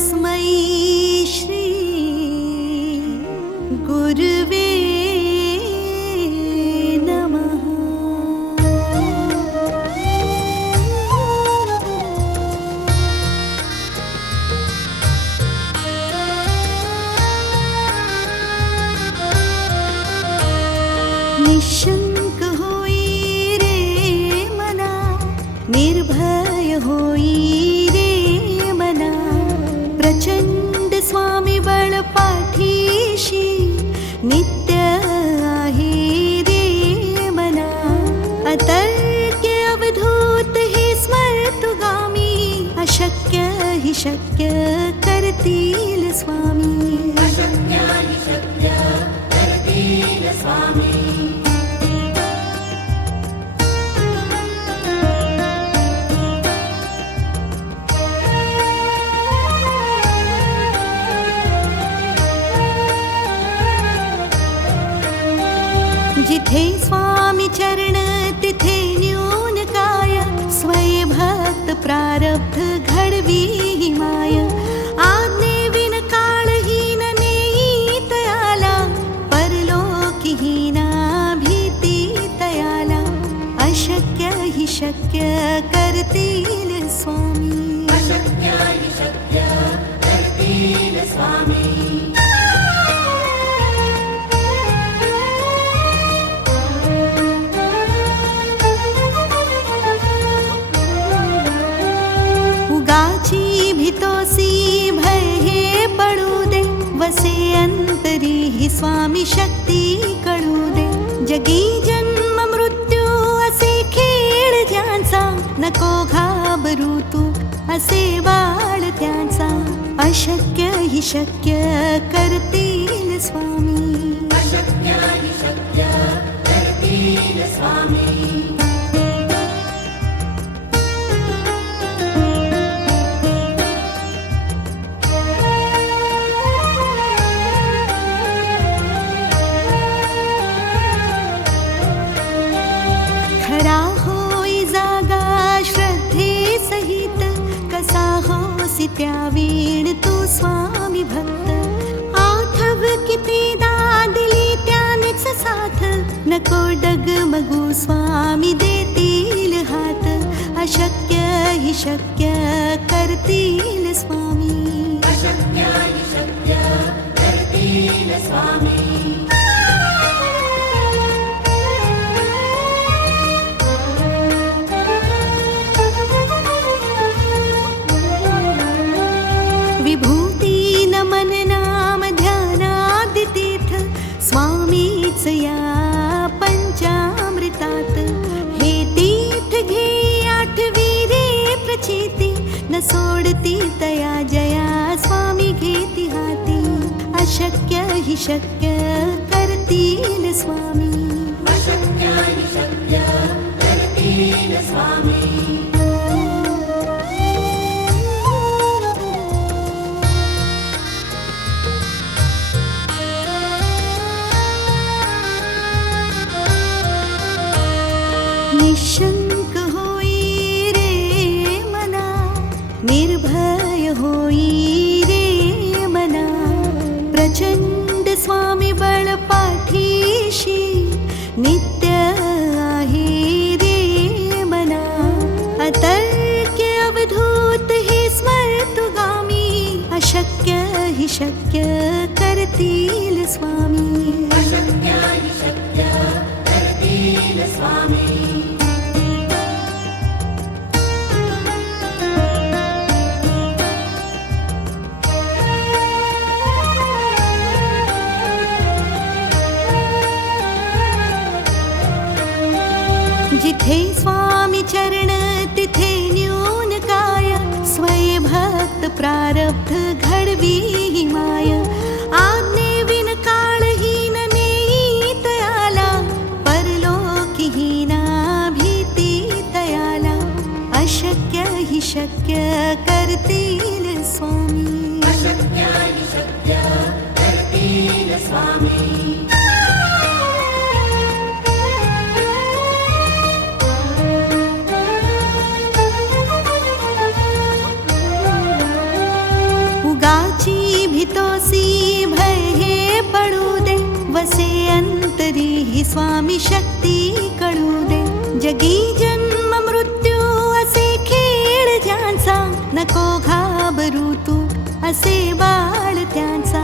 तस्मै श्री गुरुवे नमः। निशंक होई रे मना, निर्भय होई रे मना, प्रचंड स्वामी बळ पाठीशी नित्य आहे रे मना। अतर्क्य अवधूत हे स्मर्तुगामी, अशक्य हि शक्य करतील स्वामी। अशक्य हि शक्य करतील स्वामी। जिथे स्वामी चरण तिथे न्यून काय, स्वय भक्त प्रारब्ध घडवी ही माय। आज्ञेविन काळहीन नेई तयाला, परलोकीहीना भीती तयाला। अशक्य हि शक्य करतील स्वामी। अशक्य हि शक्य करतील स्वामी। उगाची भीतोसी भय हे पडू दे, वसे अंतरी ही स्वामी शक्ती कळू दे। जगी जन्म मृत्यू असे खेळ ज्यांचा, नको घाबरू तू असे बाळ त्यांचा। अशक्य हि शक्य करतील स्वामी। अशक्य हि शक्य करतील स्वामी। खरा होई जागा श्रद्धे सहित, कसा होसी त्यावीण तू स्वामी भक्त। आठव कितीदा दिली त्यानेच साथ, नको डगमगू स्वामी देतील हात। अशक्य हि शक्य करतील स्वामी। अशक्य हि शक्य करतील स्वामी। विभूती नमन नाम ध्यानादितीर्थ, स्वामीच या पंचामृतात। हे तीर्थ घे आठवी रे प्रचिती, न सोडती तया जया स्वामी घेती हाती। अशक्य हि शक्य करतील स्वामी। अशक्य हि शक्य करतील स्वामी। निशंक होई रे मना, निर्भय होई रे मना, प्रचंड स्वामी बळ पाठीशी नित्य आहे रे मना। अतर्क्य अवधूत हे स्मर्तुगामी, अशक्य हि शक्य करतील स्वामी। अशक्य हि शक्य करतील स्वामी। जिथे स्वामी चरण तिथे न्यून काय, स्वय भक्त प्रारब्ध घडवी ही माय। आज्ञेविन काळहीन नेई तयाला, परलोकीहीना भीती तयाला। अशक्य हि शक्य करतील स्वामी। अशक्य हि शक्य करतील स्वामी। भीतोसी भय हे पडू दे, वसे अंतरी ही स्वामी शक्ती कळू दे. जगी जन्म मृत्यू असे खेळ ज्यांचा, नको घाबरू तू असे बाळ त्यांचा.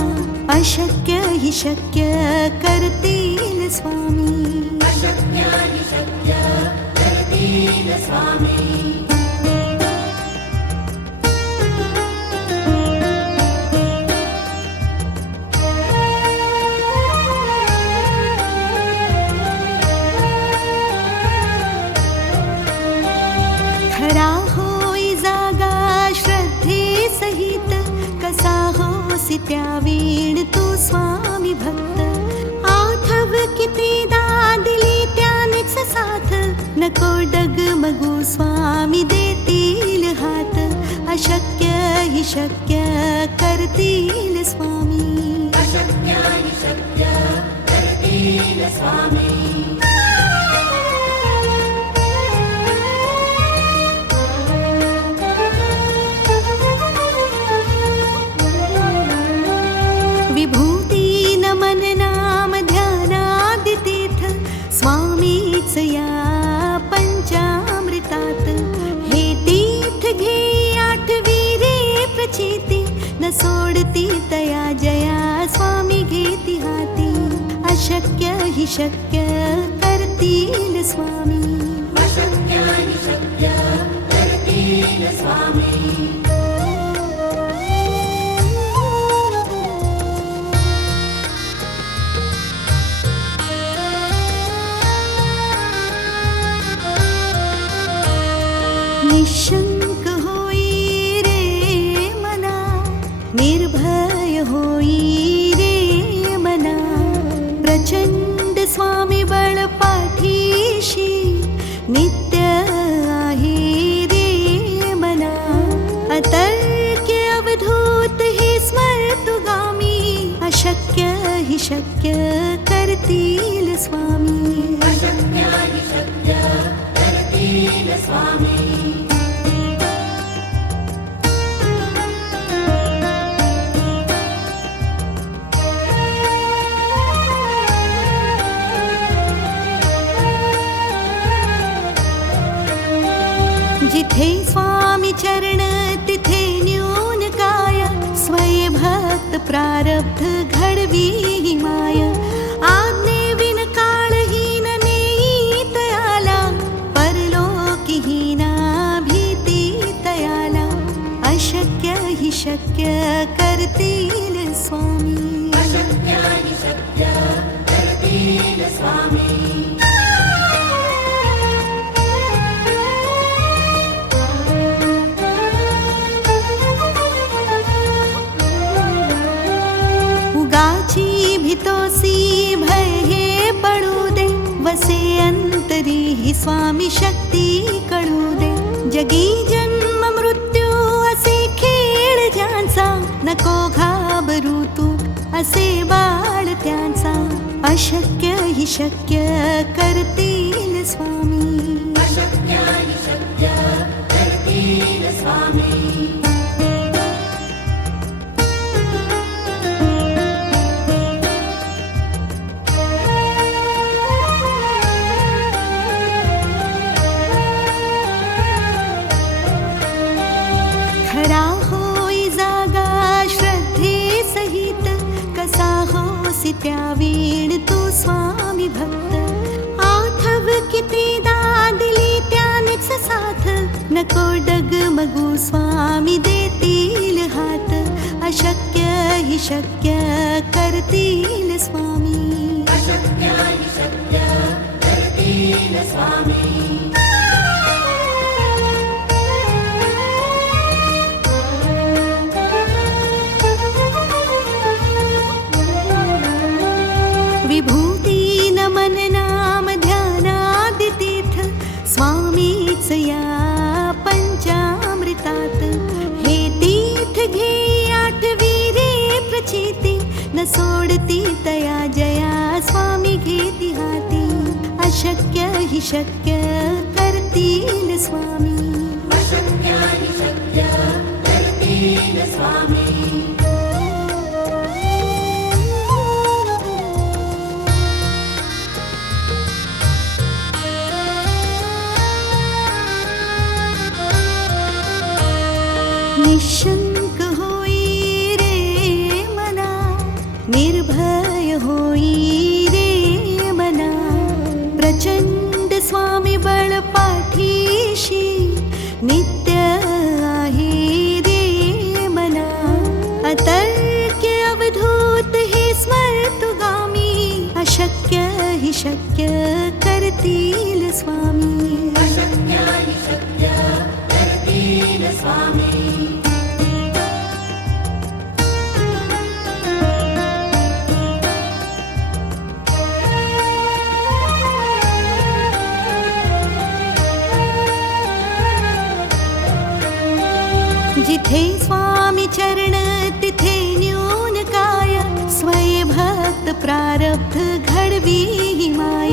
अशक्य ही शक्य करतील स्वामी. अशक्य हि शक्य करतील स्वामी. खरा होई जागा श्रद्धे सहित, कसा होसी त्या वीण तू स्वामी भक्त. आठव कितीदा दिली त्यानेच साथ, नको डगमगू स्वामी देतील हात. अशक्य ही शक्य करतील स्वामी. अशक्य हि शक्य करतील स्वामी. विभूती नमन नाम ध्यानादितीर्थ, स्वामीच या पंचामृतात. हे तीर्थ घे आठवी रे प्रचिती, न सोडती तया जया स्वामी घेती हाती. अशक्य ही शक्य करतील स्वामी. अशक्य हि शक्य करतील स्वामी. निशंक होई रे मना, निर्भय होई रे मना. प्रचंड स्वामी बळ पाठीशी, नित्य आहे रे मना. अतर्क्य अवधूत हे स्मर्तुगामी, अशक्य ही शक्य करतील स्वामी. अशक्य हि शक्य करतील स्वामी. जिथे स्वामी चरण तिथे न्यून काय, स्वय भक्त प्रारब्ध घडवी ही माय. आज्ञेविन काळहीन नेई तयाला, परलोकीहीना भीती तयाला. अशक्य ही शक्य करतील स्वामी. अशक्य हि शक्य करतील स्वामी. उगाची भीतोसी भय हे पडू दे, वसे अंतरी ही स्वामी शक्ती कळू दे. जगी जन्म मृत्यू असे खेळ ज्यांचा, नको घाबरू तू असे बाळ त्यांचा. अशक्य ही शक्य करतील स्वामी. अशक्य हि शक्य करतील स्वामी. खरा होई जागा श्रद्धे सहित, कसा होसी त्या वीण तू स्वामी भक्त. आठव कितीदा दिली त्यानेच साथ, नको डगमगू स्वामी देतील हात. अशक्य ही शक्य करतील स्वामी. अशक्य हि शक्य करतील स्वामी. विभूती नमन नाम ध्यानादितीर्थ, स्वामीच या पंचामृतात. हे तीर्थ घे आठवी रे प्रचिती, न सोडती तया जया स्वामी घेती हाती. अशक्य ही शक्य करतील स्वामी. अशक्य हि शक्य करतील स्वामी. प्रारब्ध घडवी माय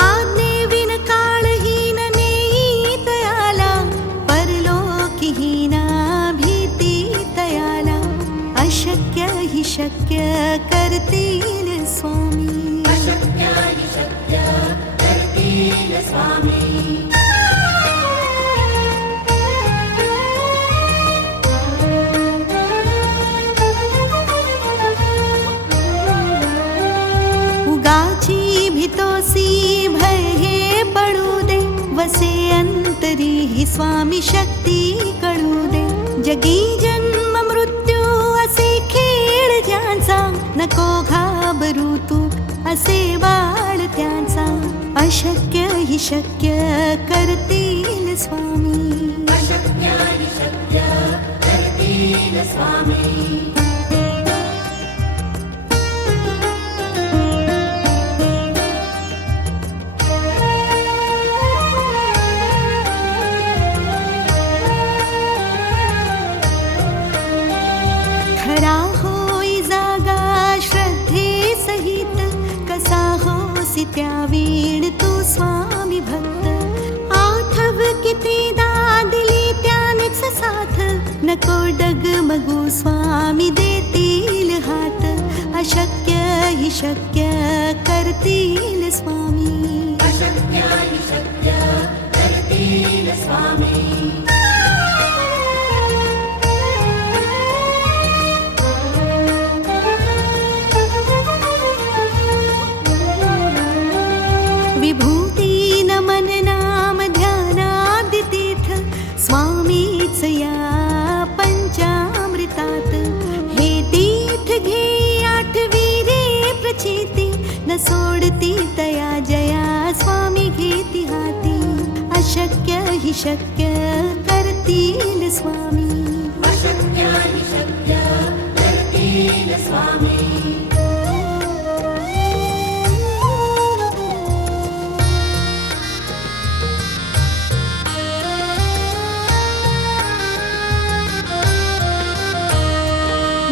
आज्ञेविन काळहीन नेई तयाला परलोकीहीना भीती तयाला अशक्य हि शक्य करतील स्वामी अशक्य हि शक्य करतील स्वामी उगाची भीतोसी भय हे पडू दे वसे अंतरी ही स्वामी शक्ती कळू दे जगी जन्म मृत्यू असे खेळ ज्यांचा नको घाबरू तू असे बाळ त्यांचा अशक्य हि शक्य करतील स्वामी अशक्य हि शक्य करतील स्वामी खरा होई जागा श्रद्धे सहित कसा होसी त्या वीण तू स्वामी भक्त आठव कितीदा दिली त्यानेच साथ नको डगमगू स्वामी देतील हात अशक्य हि शक्य करतील स्वामी अशक्य हि शक्य करतील स्वामी विभूती नमन नाम ध्यानादितीर्थ स्वामीच या पंचामृतात हे तीर्थ घे आठवी रे प्रचिती न सोडती तया जया स्वामी घेती हाती अशक्य हि शक्य करतील स्वामी अशक्य हि शक्य करतील स्वामी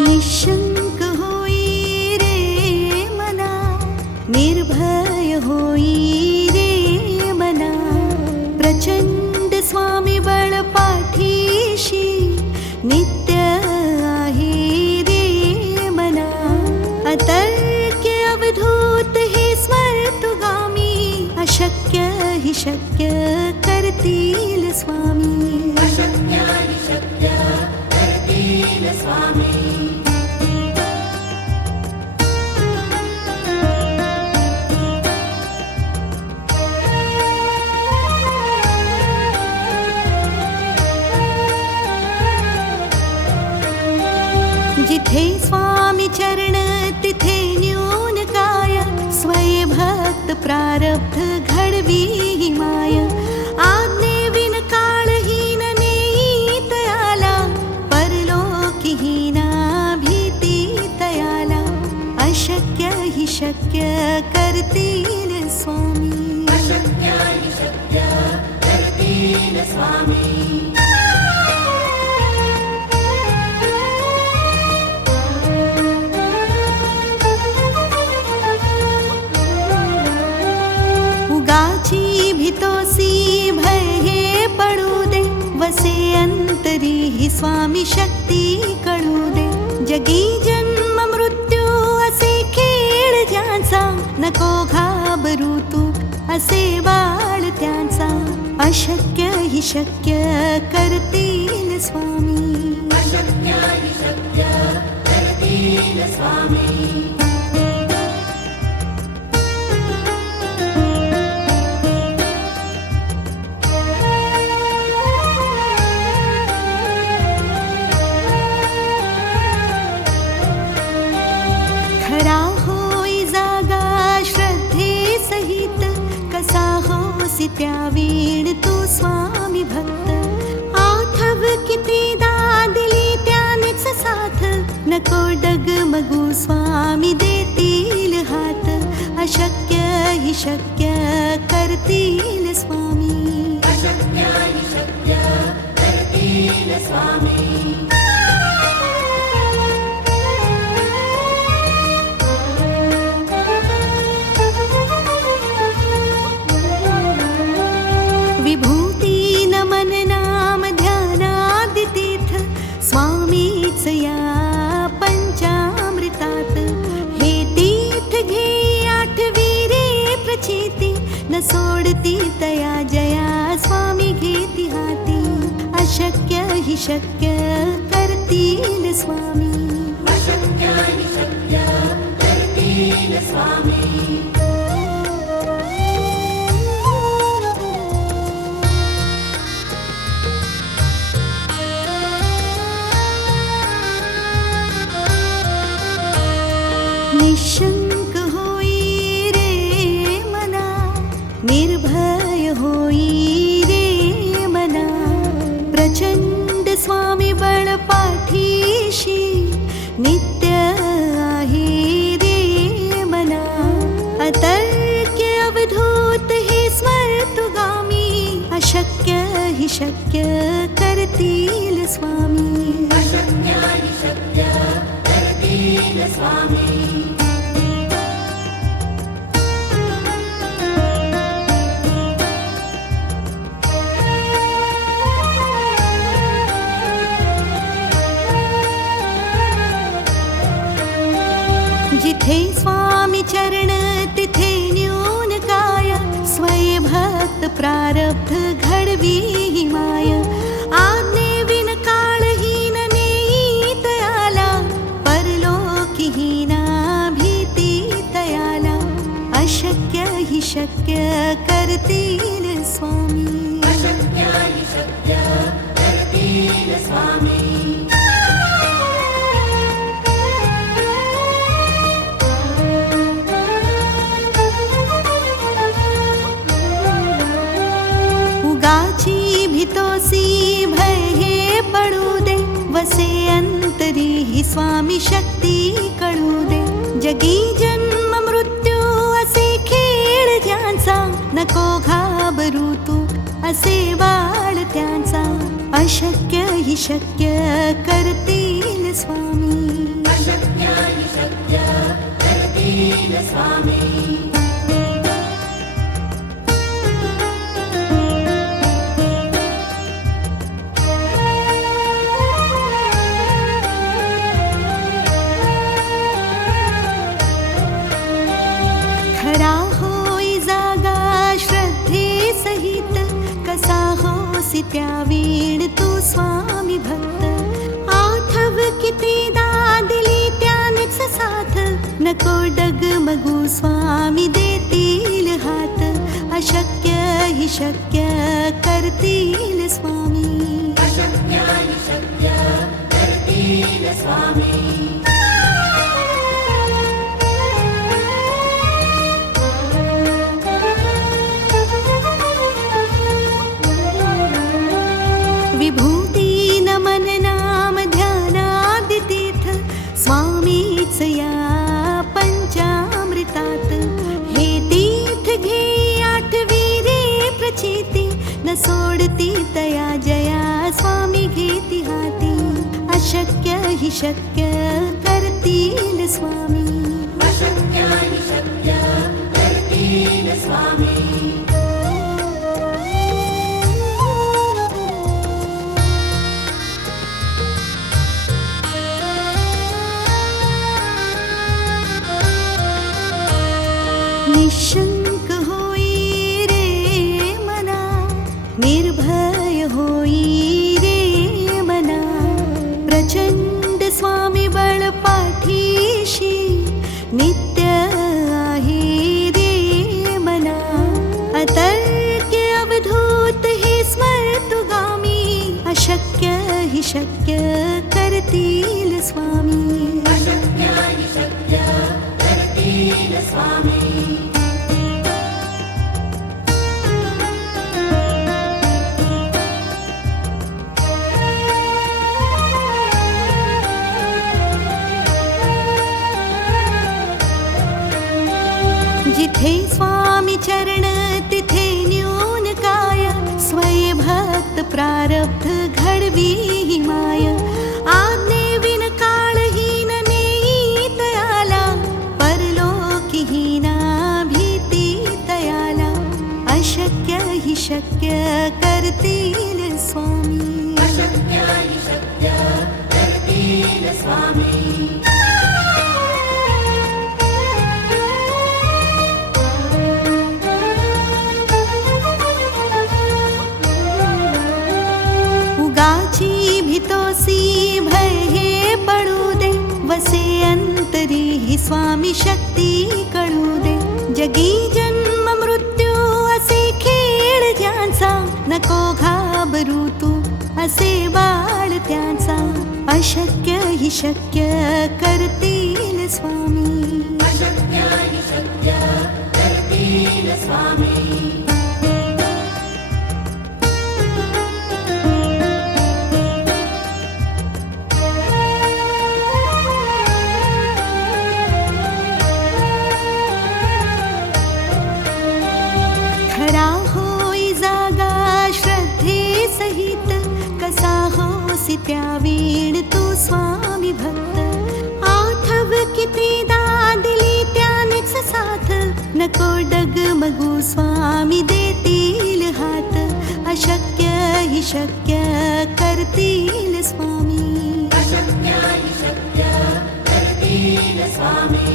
निशंक होई रे मना निर्भय होई रे मना प्रचंड स्वामी बळ पाठीशी नित्य आहे रे मना अतर्क्य अवधूत हे स्वर्तुगामी अशक्य हि शक्य करतील स्वामी अशक्य हि शक्य करतील स्वामी जिथे स्वामी चरण तिथे न्यून काय स्वय भक्त प्रारब्ध घडवी माय आज्ञेविन काळहीन नेई तयाला परलोकीहीना भीती तयाला अशक्य हि शक्य करतील स्वामी अशक्य हि शक्य करतील स्वामी उगाची भीतोसी भय हे पडू दे वसे अंतरी ही स्वामी शक्ती कळू दे जगी जन्म मृत्यू असे खेळ ज्यांचा नको घाबरू तू असे बाळ त्यांचा अशक्य हि शक्य करतील स्वामी अशक्य हि शक्य करतील स्वामी खरा होई जागा श्रद्धे सहित कसा होसी त्या वीण तू स्वामी भक्त आठव कितीदा दिली त्यानेच साथ नको डगमगू स्वामी देतील हात अशक्य हि शक्य करतील स्वामी अशक्य हि शक्य करतील स्वामी हि शक्य करतील स्वामी. अशक्य हि शक्य करतील स्वामी. निशंक होई रे मना, निर्भय होई रे मना. प्रचंड स्वामी बळ पाठीशी नित्य आहे रे मना. अतर्क्य अवधूत हे स्मर्तुगामी. अशक्य हि शक्य करतील स्वामी. अशक्य हि शक्य करतील स्वामी. जिथे स्वामी चरण तिथे न्यून काय. स्वय भक्त प्रारब्ध घडवी हि माय. आज्ञेविन काळहीन नेई तयाला. परलोकीहीना भीती तयाला. अशक्य हि शक्य करतील स्वामी. अशक्य हि शक्य करतील स्वामी. उगाची भीतोसी भय हे पडू दे. वसे अंतरी हि स्वामी शक्ती कळू दे. जगी जन्म मृत्यू असे खेळ ज्यांचा. नको घाबरू तू असे बाळ त्यांचा. अशक्य हि शक्य करतील स्वामी. अशक्य हि शक्य करतील स्वामी. खरा होई जागा श्रद्धे सहित. कसा होसी त्यावेळ तू स्वामी भक्त. आठव कितीदा दिली त्यानेच साथ. नको डगमगू स्वामी देतील हात. अशक्य हि शक्य करतील स्वामी. अशक्य हि शक्य करतील स्वामी. विभूती नमन नाम ध्यानादितीर्थ. स्वामीच या पंचामृतात. हे तीर्थ घे आठवी रे प्रचिती. न सोडती तया जया स्वामी घेती हाती. अशक्य हि शक्य करतील स्वामी. अशक्य हि शक्य करतील स्वामी. निशंक होई रे मना, निर्भय होई रे मना. प्रचंड स्वामी बळ पाठीशी नित्य आहे रे मना. अतर्क्य अवधूत हे स्मर्तुगामी. अशक्य हि शक्य करतील स्वामी. अशक्य हि शक्य करतील स्वामी. जिथे स्वामी चरण तिथे न्यून काय. स्वय भक्त प्रारब्ध घडवी हि माय. आज्ञेविन काळहीन नेई तयाला. परलोकीहीना भीती तयाला. अशक्य हि शक्य करतील स्वामी. अशक्य हि शक्य करतील स्वामी. स्वामी शक्ती कळू दे. जगी जन्म मृत्यू असे खेळ ज्यांचा, नको घाबरू तू असे बाळ त्यांचा. अशक्य हि शक्य करतील स्वामी. अशक्य हि शक्य करतील स्वामी. खरा होई जागा श्रद्धे सहित, कसा होसी त्या वीण तू स्वामी भक्त. आठव कितीदा दिली त्यानेच साथ, नको डगमगू स्वामी देतील हात. अशक्य हि शक्य करतील स्वामी. अशक्य हि शक्य करतील स्वामी.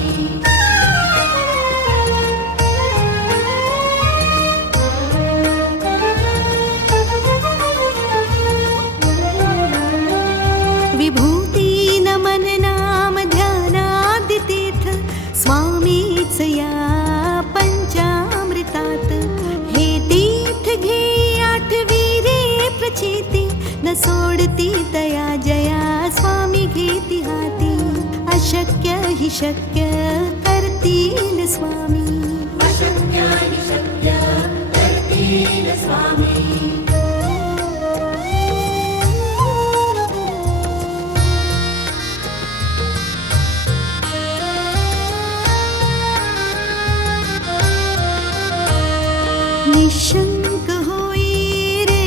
विभूती नमन नाम ध्यानादितीर्थ, स्वामीच या पंचामृतात. हे तीर्थ घे आठवी रे प्रचिती, न सोडती तया जया स्वामी घेती हाती. अशक्य हि शक्य करतील स्वामी. अशक्य हि शक्य करतील स्वामी. निशंक होई रे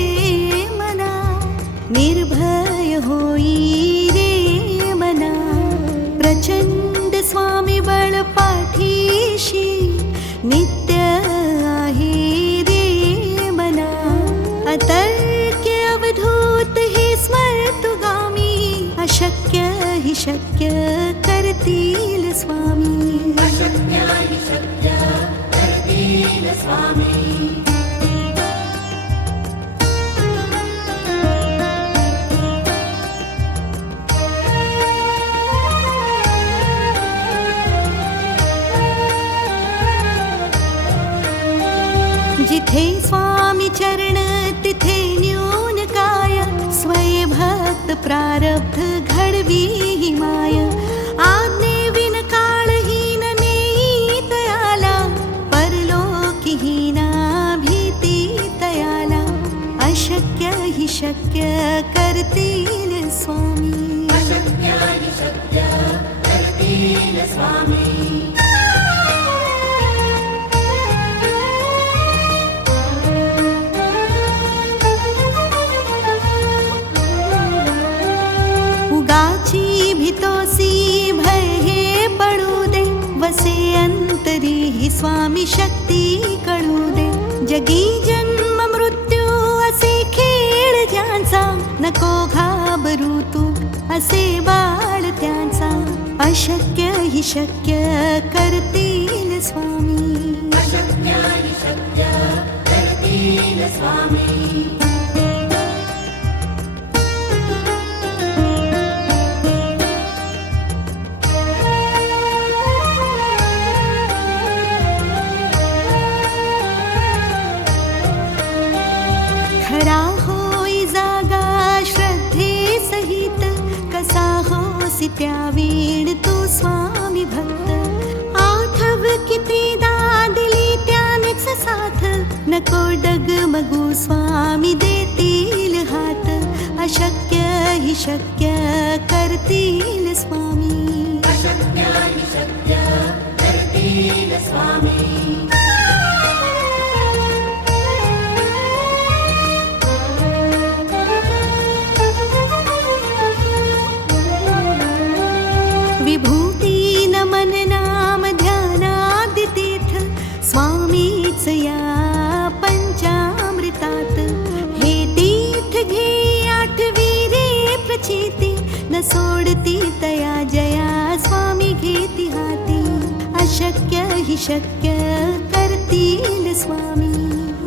मना, निर्भय होई रे मना. प्रचंड स्वामी बळ पाठीशी, नित्य आहे रे मना. अतर्क्य अवधूत हे स्मर्तुगामी, अशक्य हि शक्य करतील स्वामी. अशक्य हि शक्य करतील स्वामी. जिथे स्वामी चरण तिथे न्यून काय, स्वय भक्त प्रारब्ध घडवी हि माय. आज्ञेविन काळहीन नेई तयाला, परलोकीहीना भीती तयाला. अशक्य हि शक्य करतील स्वामी. अशक्य हि शक्य करतील स्वामी. उगाची भीतोसी भय हे पडू दे, वसे अंतरी ही स्वामी शक्ती कळू दे. जगी जन्म मृत्यू असे खेळ ज्यांचा, नको घाबरू तू असे बाळ त्यांचा. अशक्य हि शक्य करतील स्वामी. अशक्य हि शक्य करतील स्वामी. खरा होई जागा श्रद्धे सहित, कसा होसी त्या वीण तू स्वामी भक्त. आठव कितीदा दिली त्यानेच साथ, नको डगमगू स्वामी देतील हात. अशक्य हि शक्य करतील स्वामी. अशक्य हि शक्य करतील स्वामी. विभूती नमन नाम ध्यानादितीर्थ, स्वामीच या पंचामृतात. हे तीर्थ घे आठवी रे प्रचिती, न सोडती तया जया स्वामी घेती हाती. अशक्य हि शक्य करतील स्वामी.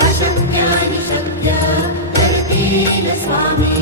अशक्य हि शक्य करतील स्वामी.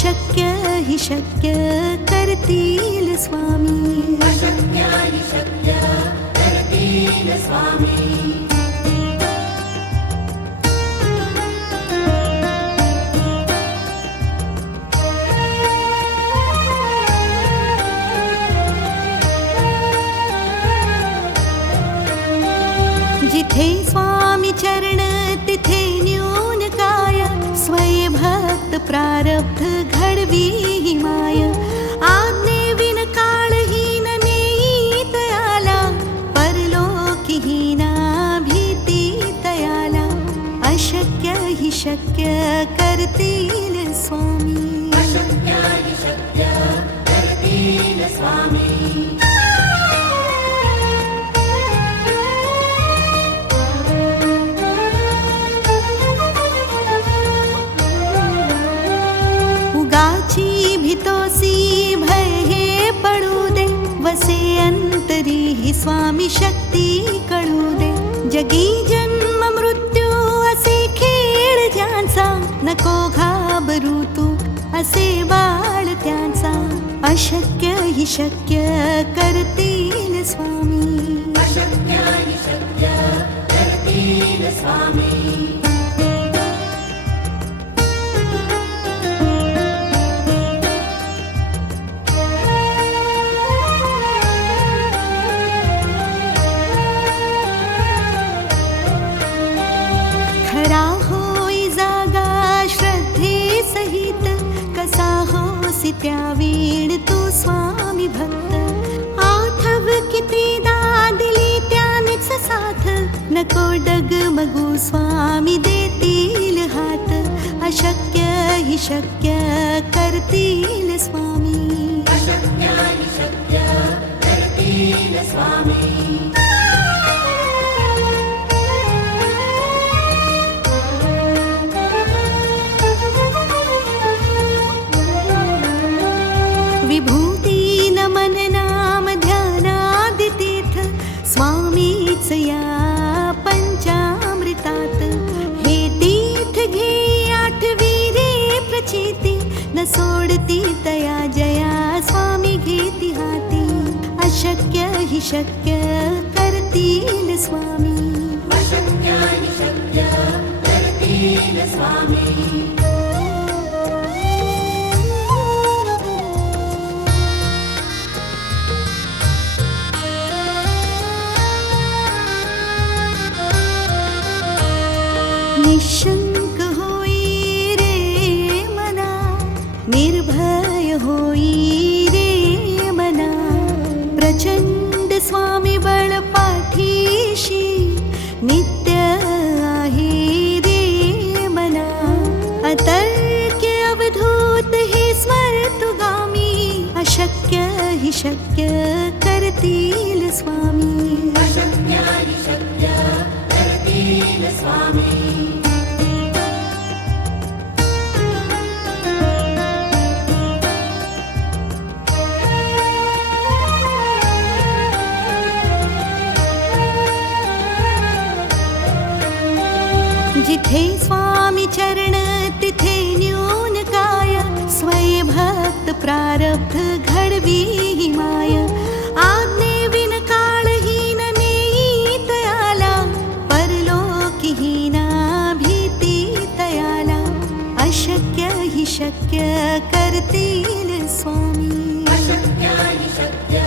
अशक्य हि शक्य करतील स्वामी. अशक्यानि शक्य करतील स्वामी. जिथे स्वामी चरण तिथे न्यून काय. स्वय भक्त प्रारब्ध घडवी हि माय. आज्ञेविन काळहीन नेई तयाला. परलोकीहीना भीती तयाला. अशक्य हि शक्य करतील स्वामी. अशक्यानि शक्य करतील स्वामी. उगाची भीतोसी भय हे पडू दे. वसे अंतरी ही स्वामी शक्ती कळू दे. जगी जन्म मृत्यू असे खेळ ज्यांचा. नको घाबरू तू असे बाळ त्यांचा. अशक्य हि शक्य करतील स्वामी. अशक्यानि शक्य करतील स्वामी. खरा होई जागा श्रद्धे सहित. कसा होसी त्या वेळ तू स्वामी भक्त. आठव कितीदा दिली त्यानेच साथ. नको डगमगू स्वामी देतील हात. अशक्य हि शक्य करतील स्वामी. अशक्यानि शक्य करतील स्वामी. विभूती नमन नाम ध्यानादितीर्थ. स्वामीच या पंचामृतात. हे तीर्थ घे आठवी रे प्रचिती. न सोडती तया जया स्वामी घेती हाती. अशक्य हि शक्य करतील स्वामी. अशक्यानि शक्य करतील स्वामी. निशंक होई रे मना. निर्भय होई रे मना. प्रचंड स्वामी बळ पाठीशी. नित्य आहे रे मना. अतर्क्य अवधूत हे स्मर्तुगामी. अशक्य हि शक्य करतील स्वामी. अशक्यानि शक्य करतील स्वामी. जिथे स्वामी चरण तिथे न्यून काय. स्वय भक्त प्रारब्ध घडवी हि माय. आज्ञेविन काळहीन नेई तयाला. परलोकीहीना भीती तयाला. अशक्य हि शक्य करतील स्वामी. अशक्यानि शक्य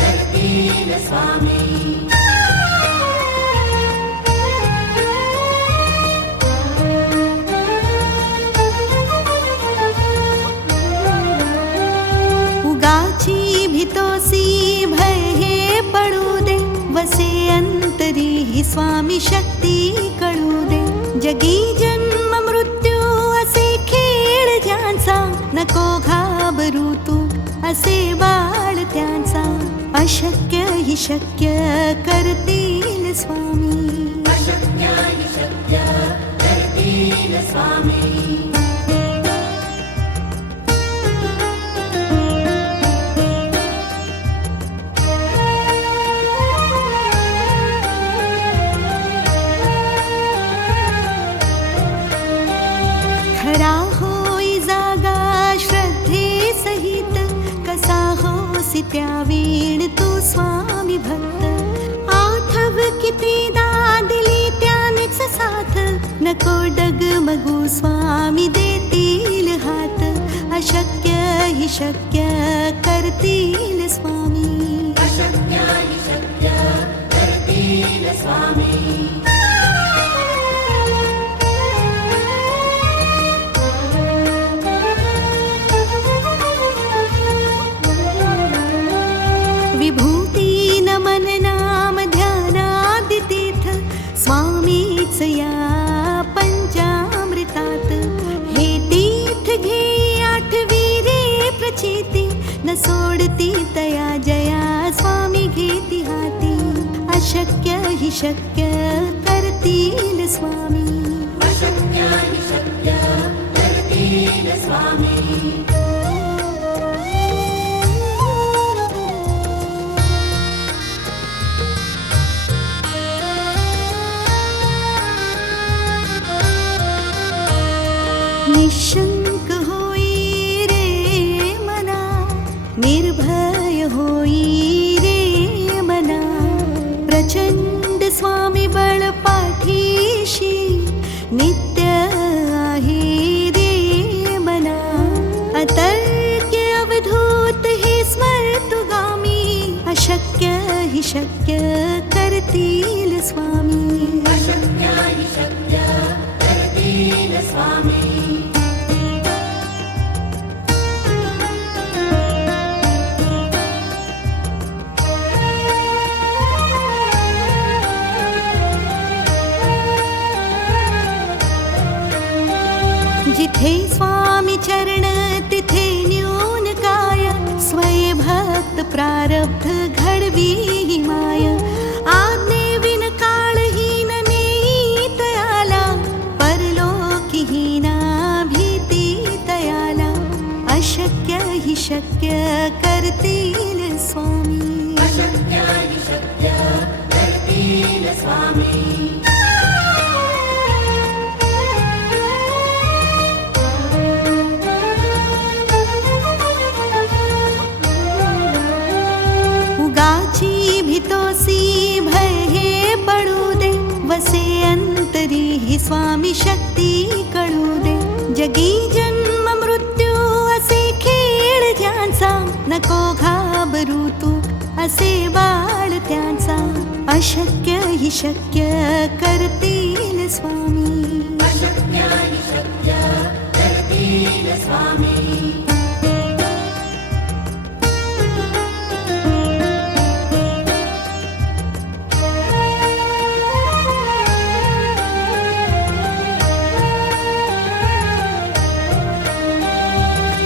करतील स्वामी. उगाची भीतोसी भय हे पडू दे. वसे अंतरी ही स्वामी शक्ती कळू दे. जगी जन्म मृत्यू असे खेळ ज्यांचा. नको घाबरू तू असे बाळ त्यांचा. अशक्य हि शक्य करतील स्वामी. अशक्यानि शक्य करतील स्वामी. खरा होई जागा त्यावेण तो स्वामी भक्त आठव कितीदा दिली त्यानेच साथ नको डगमगू स्वामी देतील हात अशक्य हि शक्य करतील स्वामी अशक्य हि शक्य करतील स्वामी विभूती नमन नाम ध्यानादितीर्थ स्वामीच या पंचामृतात हे तीर्थ घे आठवी रे प्रचिती न सोडती तया जया स्वामी घेती हाती अशक्य हि शक्य करतील स्वामी अशक्य हि शक्य करतील स्वामी निशंक होई रे मना निर्भय होई रे मना प्रचंड स्वामी बळ पाठीशी नित्य आहे रे मना अतर्क्य अवधूत हे स्मर्तुगामी अशक्य हि शक्य करतील स्वामी अशक्य हि शक्य करतील स्वामी जिथे स्वामी चरण तिथे न्यून काय स्वय भक्त प्रारब्ध घडवी माय आज्ञे विन काळहीन नेई तयाला परलोकीहीना भीती तयाला अशक्य हि शक्य करतील स्वामी अशक्य हि शक्य करतील स्वामी उगाची भीतोसी भय हे पडू दे वसे अंतरी ही स्वामी शक्ती कळू दे जगी जन्म मृत्यू असे खेळ ज्यांचा नको घाबरू तू असे बाळ त्यांचा अशक्य हि शक्य करतील स्वामी अशक्य हि शक्य करतील स्वामी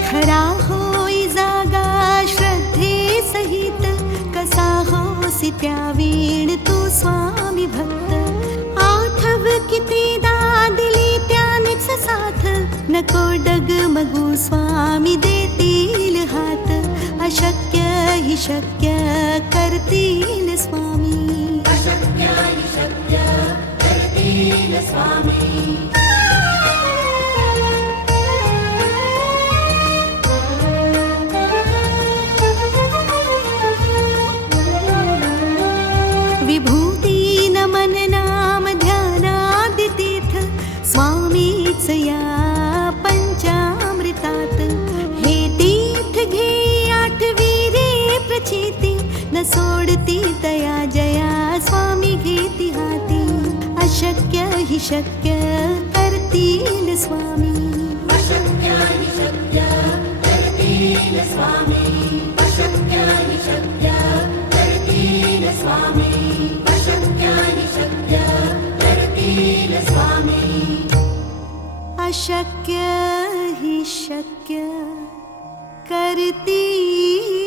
खरा होई जागा श्रद्धे सहित कसा होसी त्यावेण तू स्वामी भक्त आठव कितीदा दिली त्यानेच साथ नको डगमगू स्वामी देतील हात अशक्य हि शक्य करतील स्वामी अशक्य हि शक्य करतील स्वामी विभूती नमन नाम ध्यानादितीर्थ स्वामीच या पंचामृतात हे तीर्थ घे आठवी रे प्रचिती न सोडती तया जया स्वामी घेती हाती अशक्य हि शक्य करतील स्वामी अशक्य हि शक्य करतील स्वामी अशक्य हि शक्य करतील स्वामी अशक्य हि शक्य करतील स्वामी अशक्य हि शक्य करतील